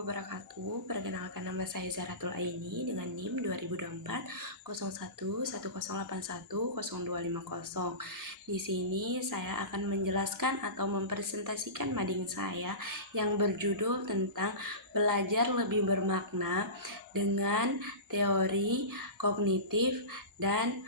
wabarakatuh. Perkenalkan, nama saya Zaratul Aini dengan NIM 2024 01 1081 0250. Di sini saya akan menjelaskan atau mempresentasikan mading saya yang berjudul tentang belajar lebih bermakna dengan teori kognitif dan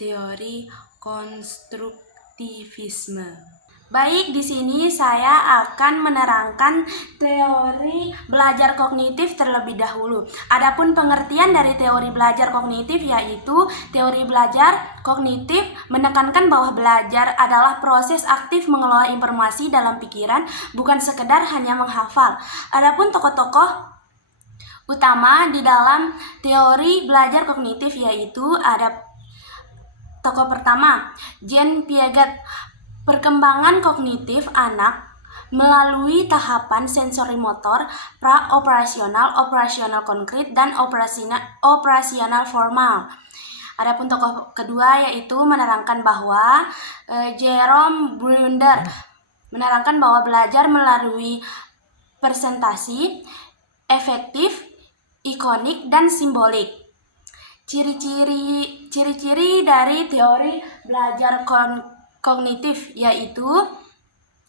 teori konstruktivisme. Baik, di sini saya akan menerangkan teori belajar kognitif terlebih dahulu. Adapun pengertian dari teori belajar kognitif yaitu teori belajar kognitif menekankan bahwa belajar adalah proses aktif mengelola informasi dalam pikiran, bukan sekedar hanya menghafal. Adapun tokoh-tokoh utama di dalam teori belajar kognitif yaitu ada tokoh pertama, Jean Piaget. Perkembangan kognitif anak melalui tahapan sensori motor, pra-operasional, operasional konkret, dan operasional formal. Adapun tokoh kedua yaitu menerangkan bahwa Jerome Brunder menerangkan bahwa belajar melalui presentasi, efektif, ikonik, dan simbolik. Ciri-ciri dari teori belajar kognitif yaitu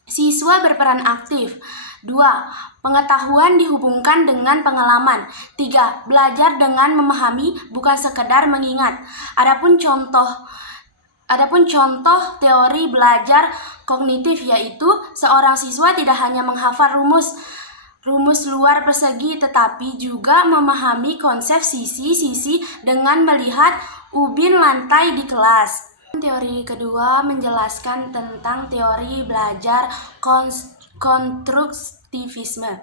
siswa berperan aktif. 2. Pengetahuan dihubungkan dengan pengalaman. 3. Belajar dengan memahami, bukan sekedar mengingat. Adapun contoh teori belajar kognitif yaitu seorang siswa tidak hanya menghafal rumus luar persegi, tetapi juga memahami konsep sisi-sisi dengan melihat ubin lantai di kelas. Teori kedua menjelaskan tentang teori belajar konstruktivisme.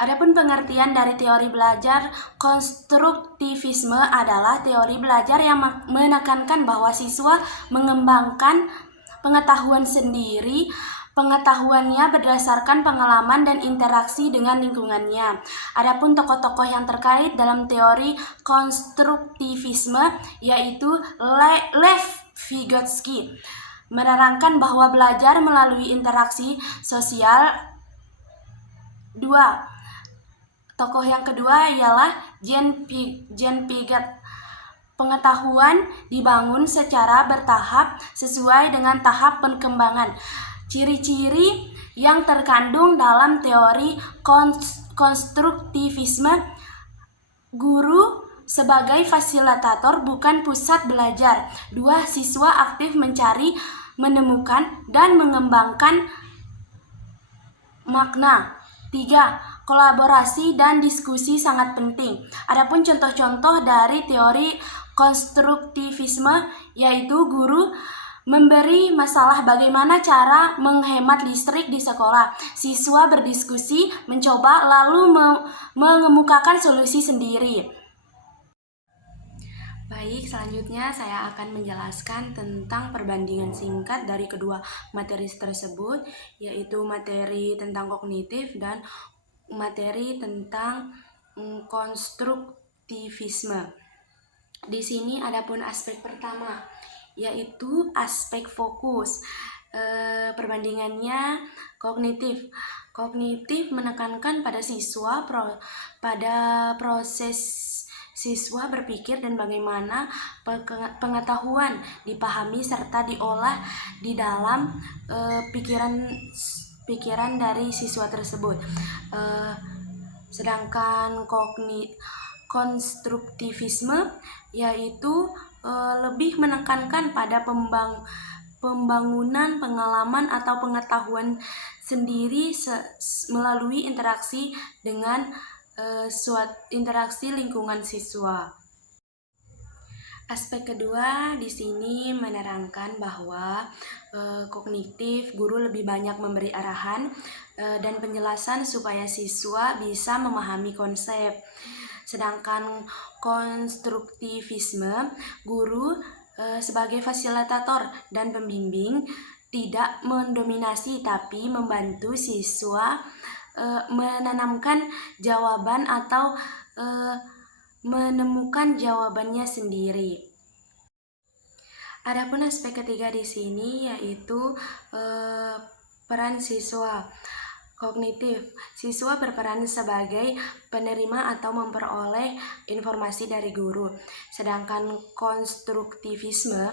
Adapun pengertian dari teori belajar konstruktivisme adalah teori belajar yang menekankan bahwa siswa mengembangkan pengetahuan sendiri. Pengetahuannya berdasarkan pengalaman dan interaksi dengan lingkungannya. Adapun tokoh-tokoh yang terkait dalam teori konstruktivisme yaitu Lev Vygotsky menerangkan bahwa belajar melalui interaksi sosial. 2. Tokoh yang kedua ialah Jean Piaget. Pengetahuan dibangun secara bertahap sesuai dengan tahap perkembangan. Ciri-ciri yang terkandung dalam teori konstruktivisme: guru sebagai fasilitator, bukan pusat belajar. 2. Siswa aktif mencari, menemukan, dan mengembangkan makna. 3. Kolaborasi dan diskusi sangat penting. Adapun contoh-contoh dari teori konstruktivisme yaitu guru memberi masalah bagaimana cara menghemat listrik di sekolah. Siswa berdiskusi, mencoba, lalu mengemukakan solusi sendiri. Baik, selanjutnya saya akan menjelaskan tentang perbandingan singkat dari kedua materi tersebut, yaitu materi tentang kognitif dan materi tentang konstruktivisme. Di sini adapun aspek pertama yaitu aspek fokus. Perbandingannya kognitif. Kognitif menekankan pada pada proses siswa berpikir dan bagaimana pengetahuan dipahami serta diolah di dalam pikiran dari siswa tersebut. Sedangkan konstruktivisme yaitu lebih menekankan pada pembangunan pengalaman atau pengetahuan sendiri melalui interaksi dengan interaksi lingkungan siswa. Aspek kedua di sini menerangkan bahwa kognitif, guru lebih banyak memberi arahan dan penjelasan supaya siswa bisa memahami konsep. Sedangkan konstruktivisme, guru sebagai fasilitator dan pembimbing tidak mendominasi tapi membantu siswa menanamkan jawaban atau menemukan jawabannya sendiri. Adapun aspek ketiga di sini yaitu peran siswa. Kognitif, siswa berperan sebagai penerima atau memperoleh informasi dari guru. Sedangkan konstruktivisme,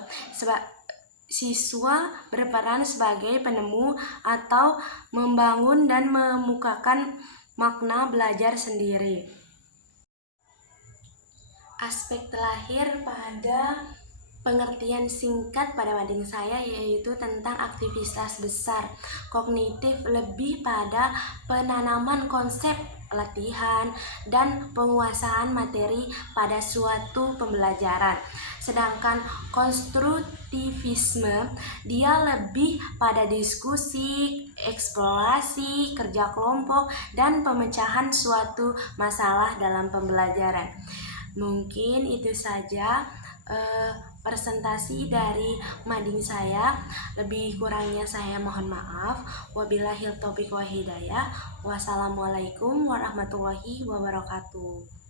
siswa berperan sebagai penemu atau membangun dan memukakan makna belajar sendiri. Aspek terakhir pada pengertian singkat pada mading saya yaitu tentang aktivitas besar. Kognitif lebih pada penanaman konsep, latihan, dan penguasaan materi pada suatu pembelajaran. Sedangkan konstruktivisme dia lebih pada diskusi, eksplorasi, kerja kelompok, dan pemecahan suatu masalah dalam pembelajaran. Mungkin itu saja presentasi dari mading saya. Lebih kurangnya saya mohon maaf. Wabillahil taufiq wal hidayah. Wassalamualaikum warahmatullahi wabarakatuh.